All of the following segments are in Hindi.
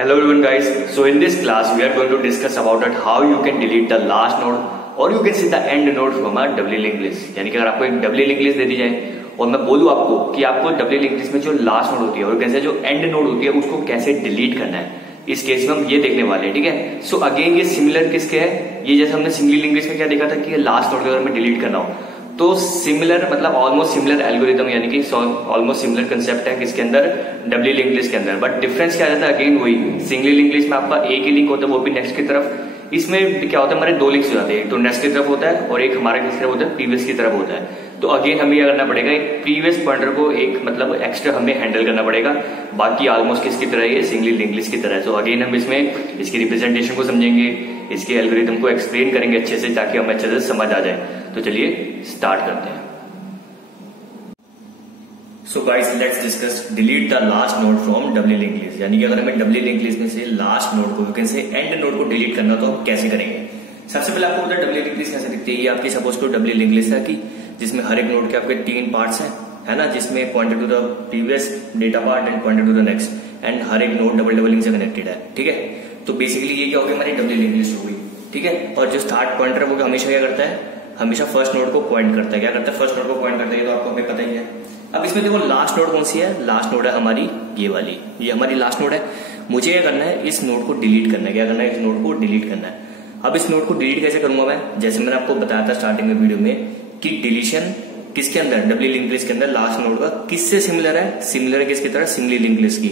Hello everyone guys, so in this class we are going to discuss about it how you can delete the last node or you can see the end node from a doubly link list. यानी कि अगर आपको एक डबली लिंक लिस्ट दे दी जाए और मैं बोलूं आपको कि आपको डबली लिंक लिस्ट में जो लास्ट नोड होती है और कैसे जो एंड नोड होती है उसको कैसे डिलीट करना है, इस केस में हम ये देखने वाले हैं। ठीक है, सो अगेन ये सिमिलर किसके है, ये जैसे हमने सिंगली लिंक लिस्ट में क्या देखा था कि ये लास्ट नोड अगर मैं डिलीट करना हो तो सिमिलर मतलब ऑलमोस्ट सिमिलर एल्गोरिथम यानी कि ऑलमोस्ट सिमिलर कंसेप्ट है किसके अंदर, डबली लिंक लिस्ट के अंदर। बट डिफरेंस क्या रहता है, अगेन वही सिंगली लिंक लिस्ट में आपका एक ही लिंक होता है वो भी नेक्स्ट की तरफ। इसमें क्या होता है, हमारे दो लिंक्स हो जाते हैं, एक तो नेक्स्ट की तरफ होता है और एक हमारा किस तरफ होता है, प्रीवियस की तरफ होता है। तो अगेन हमें क्या करना पड़ेगा, एक प्रीवियस पॉइंटर को एक मतलब एक्स्ट्रा हमें हैंडल करना पड़ेगा, बाकी ऑलमोस्ट किसकी तरह है, सिंगली लिंक लिस्ट की तरह है। तो अगेन हम इसमें इसकी रिप्रेजेंटेशन को समझेंगे, इसके एल्गोरिथम को एक्सप्लेन करेंगे अच्छे से ताकि हमें अच्छे से समझ आ जाए। तो चलिए स्टार्ट करते हैं। So guys let's discuss delete the last node from doubly link list. यानी कि अगर हमें डबली लिंक लिस्ट में से लास्ट नोड को, you can say end node को डिलीट करना तो हम कैसे करेंगे। सबसे पहले आपको पता है डबली लिंक लिस्ट कैसे दिखती है। ये आपकी सपोज को डबली लिंक लिस्ट है कि जिसमें हर एक नोड के आपके 3 पार्ट्स हैं, है ना, जिसमें pointed to the previous data part and pointed to the next and हर एक नोड डबल लिंक से कनेक्टेड है। ठीक है, तो बेसिकली ये क्या होगी, हमारी डबली लिंक लिस्ट होगी। ठीक है, और जो स्टार्ट पॉइंटर है वो हमेशा क्या करता है, हमेशा फर्स्ट नोड को पॉइंट करता है। क्या करता है, फर्स्ट नोड को पॉइंट करता है, ये तो आपको हमें पता ही है। अब इसमें देखो लास्ट नोड कौन सी है, लास्ट नोड है हमारी ये वाली, ये हमारी लास्ट नोड है। मुझे क्या करना है, इस नोड को डिलीट करना है। क्या करना है, इस नोड को डिलीट करना है। अब इस नोड को डिलीट कैसे करूंगा मैं, जैसे मैंने आपको बताया था स्टार्टिंग में वीडियो में कि डिलीशन किसके अंदर, डबली लिंक लिस्ट के अंदर लास्ट नोड का किससे सिमिलर है, सिमिलर है किसकी तरह, सिंगली लिंक लिस्ट की।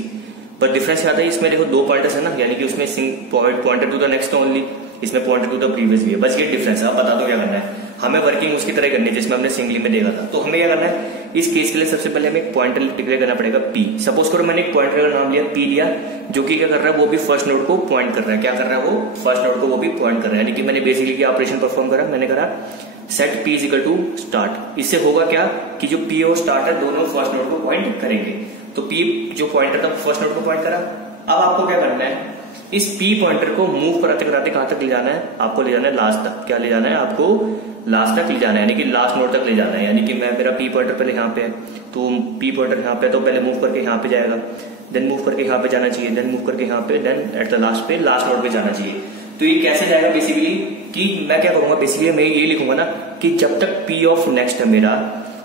पर डिफरेंस क्या आता है, इसमें देखो 2 पॉइंटर्स है ना, यानी कि उसमें pointed to the next only, इसमें पॉइंटेड टू द प्रीवियस भी है। बस ये डिफरेंस है। अब बता दो क्या करना है, हमें वर्किंग उसकी तरह करनी है जिसमें हमने सिंगली में देखा था। तो हमें क्या करना है, इस केस के लिए सबसे पहले हमें एक पॉइंटर डिक्लेयर करना पड़ेगा पी। सपोज करो मैंने एक पॉइंटर का नाम लिया पी लिया, जो कि क्या कर रहा है, वो भी फर्स्ट नोड को पॉइंट कर रहा है। क्या कर रहा है, वो फर्स्ट नोड को वो भी पॉइंट कर रहा है। यानी कि मैंने बेसिकली क्या ऑपरेशन परफॉर्म करा, मैंने करा set P is equal to start. इससे होगा क्या कि जो पी और स्टार्ट है दोनों फर्स्ट नोड को पॉइंट करेंगे। तो पी जो पॉइंटर था फर्स्ट नोड को पॉइंट करा। अब आपको क्या करना है, इस पी पॉइंटर को मूव कराते कराते कहां तक ले जाना है, आपको ले जाना है लास्ट तक। क्या ले जाना है, आपको लास्ट तक ले जाना है, यानी कि लास्ट नोड तक ले जाना है। यानी कि मैं मेरा पी पॉइंटर पहले यहाँ पे है, तो पी पॉइंटर यहाँ पे तो पहले मूव करके यहाँ पे जाएगा, देन मूव करके यहाँ पे जाना चाहिए, देन मूव करके यहाँ पे, देन एट द लास्ट पे लास्ट नोड पे जाना चाहिए। तो ये कैसे जाएगा बेसिकली कि मैं क्या करूंगा, बेसिकली मैं ये लिखूंगा ना कि जब तक पी ऑफ नेक्स्ट है मेरा,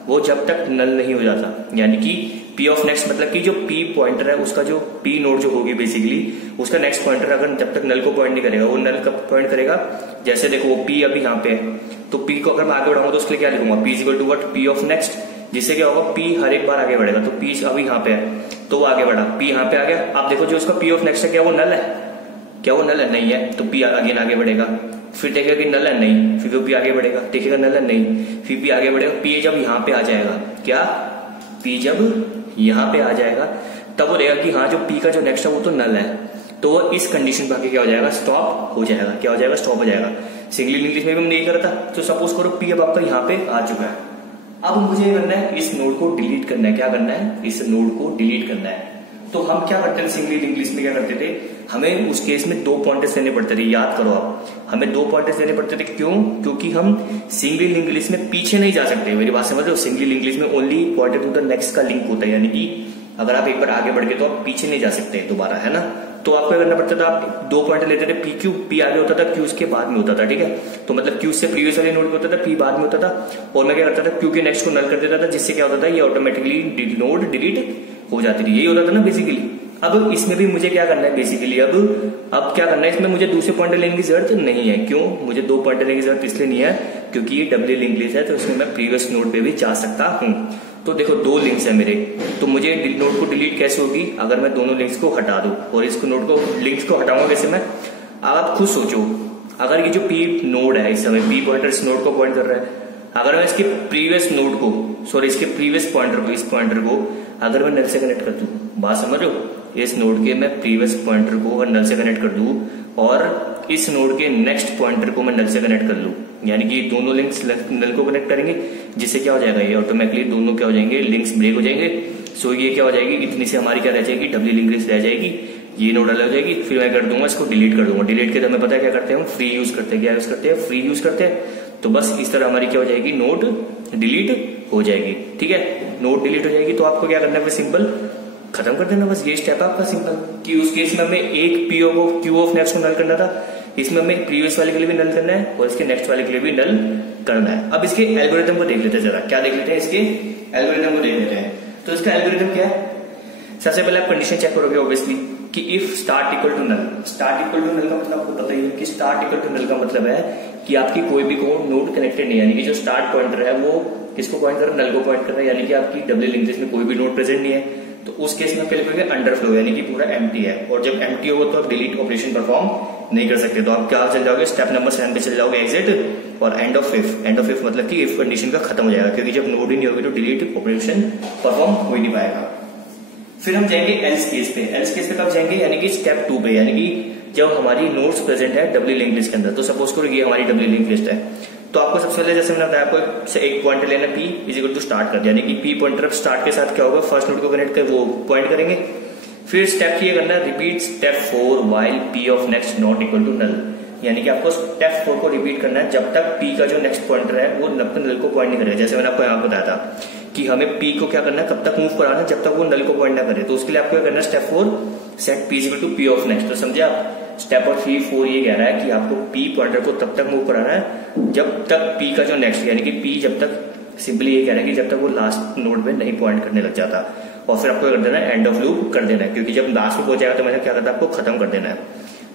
वो जब तक नल नहीं हो जाता। यानी कि पी ऑफ नेक्स्ट मतलब कि जो पी पॉइंटर है उसका जो पी नोड जो होगी बेसिकली उसका नेक्स्ट पॉइंटर अगर जब तक नल को पॉइंट नहीं करेगा, वो नल कब पॉइंट करेगा, जैसे देखो वो पी अभी यहाँ पे है, तो पी को अगर मैं आगे बढ़ाऊंगा तो उसके लिए क्या लिखूंगा, P equal to what, P of next. जिससे क्या होगा, पी हर एक बार आगे बढ़ेगा। तो पी अभी यहाँ पे है तो वो आगे बढ़ा, पी यहाँ पे आ गया। आप देखो जो उसका पी ऑफ नेक्स्ट है, क्या वो नल है, क्या वो नल है, नहीं है, तो पी अगेन आगे बढ़ेगा। फिर देखेगा कि नल है, नहीं, फिर वो पी आगे बढ़ेगा, देखेगा नल है, नहीं, फिर पी आगे बढ़ेगा। पी जब यहाँ पे आ जाएगा, क्या पी जब यहाँ पे आ जाएगा तब वो देगा कि हाँ जो पी का जो नेक्स्ट है वो तो नल है। तो वो इस कंडीशन पे आके क्या हो जाएगा, स्टॉप हो जाएगा। क्या हो जाएगा, स्टॉप हो जाएगा। सिंगली लिंक लिस्ट में भी हमने यही करा था। तो सपोज करो पी अब आपका यहाँ पे आ चुका है। अब मुझे करना है, इस नोड को डिलीट करना है। क्या करना है, इस नोड को डिलीट करना है। तो हम क्या करते थे सिंगली लिंक लिस्ट में, क्या करते थे, हमें उस केस में 2 पॉइंटर्स देने पड़ते थे। याद करो आप, हमें 2 पॉइंटर्स देने पड़ते थे। क्यों, क्योंकि हम सिंगली लिंक लिस्ट में पीछे नहीं जा सकते। मेरी बात समझ लो, सिंगली लिंक लिस्ट में only pointed to the next का लिंक होता है। यानी कि अगर आप एक बार आगे बढ़ गए तो आप पीछे नहीं जा सकते दोबारा, है ना। तो आपको क्या करना पड़ता था, आप 2 पॉइंटर लेते थे, पी क्यू, पी आगे होता था, क्यू उसके बाद में होता था। ठीक है, तो मतलब क्यू से प्रीवियस वाले नोड पे होता था, पी बाद में होता था। और मैं क्या करता था, क्यू के नेक्स्ट को नल कर देता था, जिससे क्या होता था, ये ऑटोमेटिकली नोड डिलीट हो जाती थी। यही होता था ना बेसिकली। अब इसमें भी मुझे क्या करना है बेसिकली, अब क्या करना है, इसमें मुझे दूसरे पॉइंटर लेने की जरूरत नहीं है। क्यों, मुझे 2 पॉइंटर लेने की जरूरत इसलिए नहीं है क्योंकि ये डबली लिंक लिस्ट है, तो इसमें मैं प्रीवियस नोड पे भी जा सकता हूं। तो देखो 2 लिंक्स है मेरे, तो मुझे नोड को डिलीट कैसे होगी, अगर मैं दोनों लिंक्स को हटा दूं। और इसको नोड को लिंक्स को हटाऊंगा कैसे मैं, आप खुद सोचो। अगर ये जो पी नोड है, इस समय पी पॉइंटर इस नोड को पॉइंट कर रहा है, अगर मैं इसके प्रीवियस नोड को, सॉरी इसके प्रीवियस पॉइंटर को, इस पॉइंटर को अगर मैं नल से कनेक्ट कर दूं, बात समझ रहे हो, इस नोड के मैं प्रीवियस पॉइंटर को अगर नल से कनेक्ट कर दूं और इस नोड के नेक्स्ट पॉइंटर को मैं नल से कनेक्ट कर लूं, यानी कि दोनों लिंक्स नल को कनेक्ट करेंगे, जिससे क्या हो जाएगा, ये ऑटोमेटिकली दोनों क्या हो जाएंगे, लिंक्स ब्रेक हो जाएंगे। सो ये क्या हो जाएगी, इतनी से हमारी क्या रह जाएगी, डबली लिंक लिस्ट रह जाएगी, ये नोड अलग हो जाएगी। फिर मैं कर दूंगा इसको डिलीट कर दूंगा। डिलीट के तो हमें पता है क्या करते हैं, हम फ्री यूज करते हैं। क्या यूज करते हैं, फ्री यूज करते हैं। तो बस इस तरह हमारी क्या हो जाएगी, नोड डिलीट हो जाएगी। ठीक है, नोड डिलीट हो जाएगी। तो आपको क्या करना है, सिंपल खत्म कर देना, बस ये स्टेप है आपका सिंपल। कि उस केस में हमें एक P of Q of next को नल करना था, इसमें हमें प्रीवियस वाले के लिए भी नल करना है और इसके नेक्स्ट वाले के लिए भी नल करना है। अब इसके एल्गोरिथम को देख लेते हैं जरा, क्या देख लेते हैं, इसके एल्गोरिथम को देख लेते हैं। तो इसका एल्गोरिथम क्या है, सबसे पहले आप कंडीशन चेक करोगे ऑब्वियसली कि if start equal to null. Start equal to null का मतलब आपको पता ही है कि स्टार्ट इक्वल टू नल का मतलब है कि आपकी कोई भी नोड कनेक्टेड नहीं है, यानी कि जो स्टार्ट पॉइंटर है वो किसको पॉइंट कर रहा है, नल को पॉइंट कर रहा है, यानी कि आपकी डब्ल्यू लिंक लिस्ट में कोई भी नोड प्रेजेंट नहीं है। तो उस केस में आप क्या लिखोगे, अंडरफ्लो, यानी कि पूरा एम्प्टी है। और जब एम्प्टी हो तो आप डिलीट ऑपरेशन परफॉर्म नहीं कर सकते, तो आप क्या चल जाओगे, स्टेप नंबर 7 पे चल जाओगे, एग्जिट और end of if. End of if मतलब कि इफ कंडीशन का खत्म हो जाएगा, क्योंकि जब नोड ही नहीं होगी तो डिलीट ऑपरेशन परफॉर्म हो ही नहीं पाएगा। फिर हम जाएंगे एल्स केस पे। एल्स केस पे कब जाएंगे, यानी कि स्टेप 2 पे, यानी कि जब हमारी नोड्स प्रेजेंट है डब्ल्यू लिंक लिस्ट के अंदर। तो सपोज करो ये हमारी डब्ल्यू लिंक लिस्ट है, तो आपको सबसे पहले जैसे मैंने बताया आपको एक पॉइंटर लेना P is equal to start कर, यानी कि पी पॉइंटर स्टार्ट के साथ क्या होगा, फर्स्ट नोड को कनेक्ट कर वो पॉइंट करेंगे। फिर स्टेप ये करना, repeat step 4 while P of next not equal to null, यानी कि आपको स्टेप 4 को रिपीट करना है जब तक पी का जो नेक्स्ट पॉइंटर है वो नल को पॉइंट नहीं करेगा। जैसे मैंने आपको यहाँ बताया था कि हमें पी को क्या करना है, कब तक मूव कराना है, जब तक वो नल को पॉइंट ना करे। तो उसके लिए आपको क्या करना है, step 4 set P equal to P of next. तो समझे आप, स्टेप और 3-4 ये कह रहा है कि आपको पी पॉइंटर को तब तक मूव कराना है जब तक पी का जो नेक्स्ट, यानी कि पी जब तक, सिंपली ये कह रहा है कि जब तक वो लास्ट नोड में नहीं पॉइंट करने लग जाता। और फिर आपको कर देना है एंड ऑफ लूप कर देना है, क्योंकि जब लास्ट में पहुंच जाएगा तो मैंने क्या करता है, आपको खत्म कर देना है।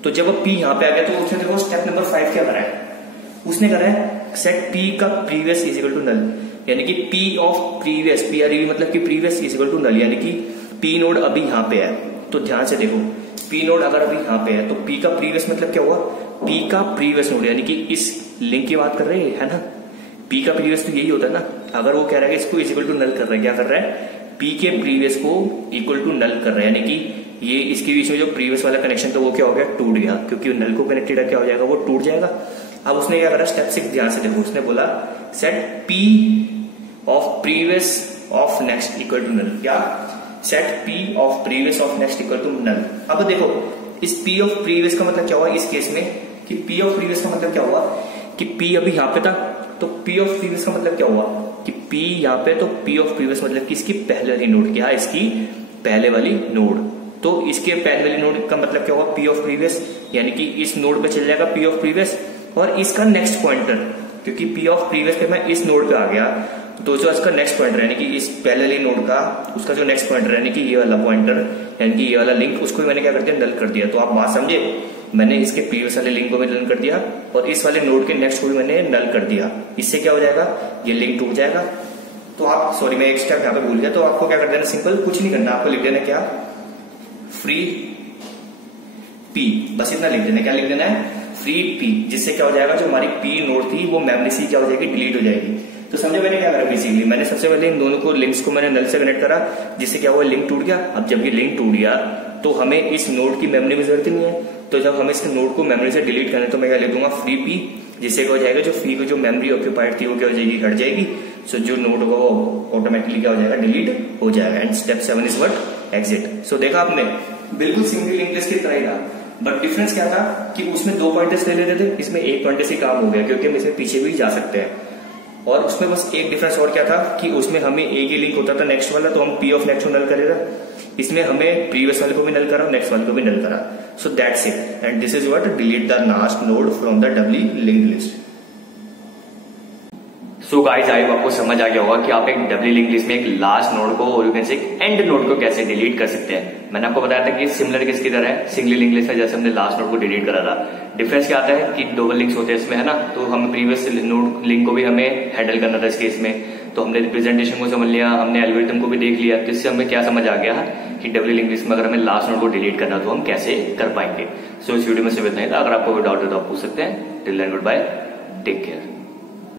तो जब पी यहाँ पे आ गया तो उसने देखो स्टेप नंबर 5 क्या करा है, उसने करा है सेट पी का previous is equal to null, यानी कि P of previous, P R मतलब कि previous is equal to null, यानी कि पी नोड अभी यहाँ पे है। तो ध्यान से देखो, पी नोड अगर अभी यहाँ पे है तो पी का प्रीवियस मतलब क्या हुआ, पी का प्रीवियस नोड, यानी कि इस लिंक की बात कर रहे हैं, है ना। पी का प्रीवियस तो यही होता है ना। अगर वो कह रहा है कि इसको इज इक्वल टू नल कर रहा है, क्या कर रहा है, पी के प्रीवियस को इक्वल टू नल कर रहा है, यानी कि ये इसके बीच में जो प्रीवियस वाला कनेक्शन था वो क्या हो गया, टूट गया, क्योंकि नल को कनेक्टेड है, क्या हो जाएगा, वो टूट जाएगा। अब उसने क्या करा, स्टेप 6 ध्यान से देखो, उसने बोला set P of previous of next equal to null, क्या, set P of previous of next equal to null. अब देखो इस पी ऑफ प्रीवियस का मतलब क्या हुआ इस केस में, कि पी ऑफ प्रीवियस का मतलब क्या हुआ कि पी अभी यहाँ पे था, तो पी ऑफ प्रीवियस का मतलब क्या हुआ कि पी यहाँ पे, तो पी ऑफ प्रीवियस मतलब कि इसकी पहले वाली नोड, क्या, इसकी पहले वाली नोड। तो इसके पहले वाली नोड का मतलब क्या हुआ, पी ऑफ प्रीवियस, यानी कि इस नोड पे चल जाएगा पी ऑफ प्रीवियस और इसका नेक्स्ट पॉइंटर, क्योंकि पी ऑफ प्रीवियस पे मैं इस नोड पे आ गया, तो जो इसका नेक्स्ट पॉइंटर यानी कि इस पहले वाली नोड का उसका जो नेक्स्ट पॉइंटर यानी कि ये वाला पॉइंटर, यानी कि ये वाला लिंक, उसको मैंने क्या कर दिया, नल कर दिया। तो आप बात समझे, मैंने इसके प्रीवियस वाले लिंक को भी नल कर दिया और इस वाले नोड के नेक्स्ट को भी मैंने नल कर दिया। इससे क्या हो जाएगा, ये लिंक टूट जाएगा। तो आप, सॉरी मैं एक स्टेप यहाँ पे भूल गया, तो आपको क्या कर देना, सिंपल कुछ नहीं करना, आपको लिख देना क्या, फ्री पी, बस इतना लिख देना। क्या लिख देना है, फ्री पी, जिससे क्या हो जाएगा, जो हमारी पी नोड थी वो मेमोरी से क्या हो जाएगी, डिलीट हो जाएगी। तो समझो मैंने क्या करा, बेसिकली मैंने सबसे पहले इन दोनों को लिंक्स को मैंने नल से कनेक्ट करा, जिससे क्या हुआ, लिंक टूट गया। अब जब ये लिंक टूट गया तो हमें इस नोड की मेमोरी की जरूरत नहीं है, तो जब हमें इस नोड को मेमोरी से डिलीट करना है तो मैं क्या लिख दूंगा, फ्री पी, जिससे क्या हो जाएगा, जो फ्री को जो मेमोरी ऑक्यूपाइड थी वो क्या हो जाएगी, हट जाएगी। सो जो नोड होगा वो ऑटोमेटिकली क्या हो जाएगा, डिलीट हो जाएगा। And step 7 is what, exit. So देखा आपने, बिल्कुल सिंगल लिंक लिस्ट की तरह ही था, बट डिफरेंस क्या था कि उसमें 2 पॉइंटर्स ले लेते थे, इसमें 1 पॉइंटर से काम हो गया, क्योंकि हम इसमें पीछे भी जा सकते हैं। और उसमें बस एक डिफरेंस और क्या था कि उसमें हमें एक ही लिंक होता था नेक्स्ट वाला, तो हम पी ऑफ नेक्स्ट को नल करेगा, इसमें हमें प्रीवियस वाले को भी नल करा, नेक्स्ट वाले को भी नल करा। So that's it, and this is what delete the last node from the W linked list. So guys, I आपको समझ आ गया होगा कि आप एक डब्ल्यू लिंक लिस्ट में एक लास्ट नोड को और you can say end node को कैसे डिलीट कर सकते हैं। मैंने आपको बताया था कि सिमिलर किसकी तरह है, सिंगल लिंक लिस्ट है, जैसे हमने लास्ट नोड को डिलीट करा था। डिफरेंस क्या आता है कि डबल लिंक्स होते हैं इसमें, है ना। तो हम प्रीवियस नोड लिंक को भी हमें हैंडल करना था इस केस में, तो हमने रिप्रेजेंटेशन को समझ लिया, हमने एल्गोरिथम को भी देख लिया, तो इससे हमें क्या समझ आ गया कि डब्ल्यू लिंक लिस्ट में अगर हमें लास्ट नोड को डिलीट करना तो हम कैसे कर पाएंगे। सो इस वीडियो में सिर्फ इतना ही था, अगर आपको कोई डाउट है तो आप पूछ सकते हैं। Till then goodbye, take care.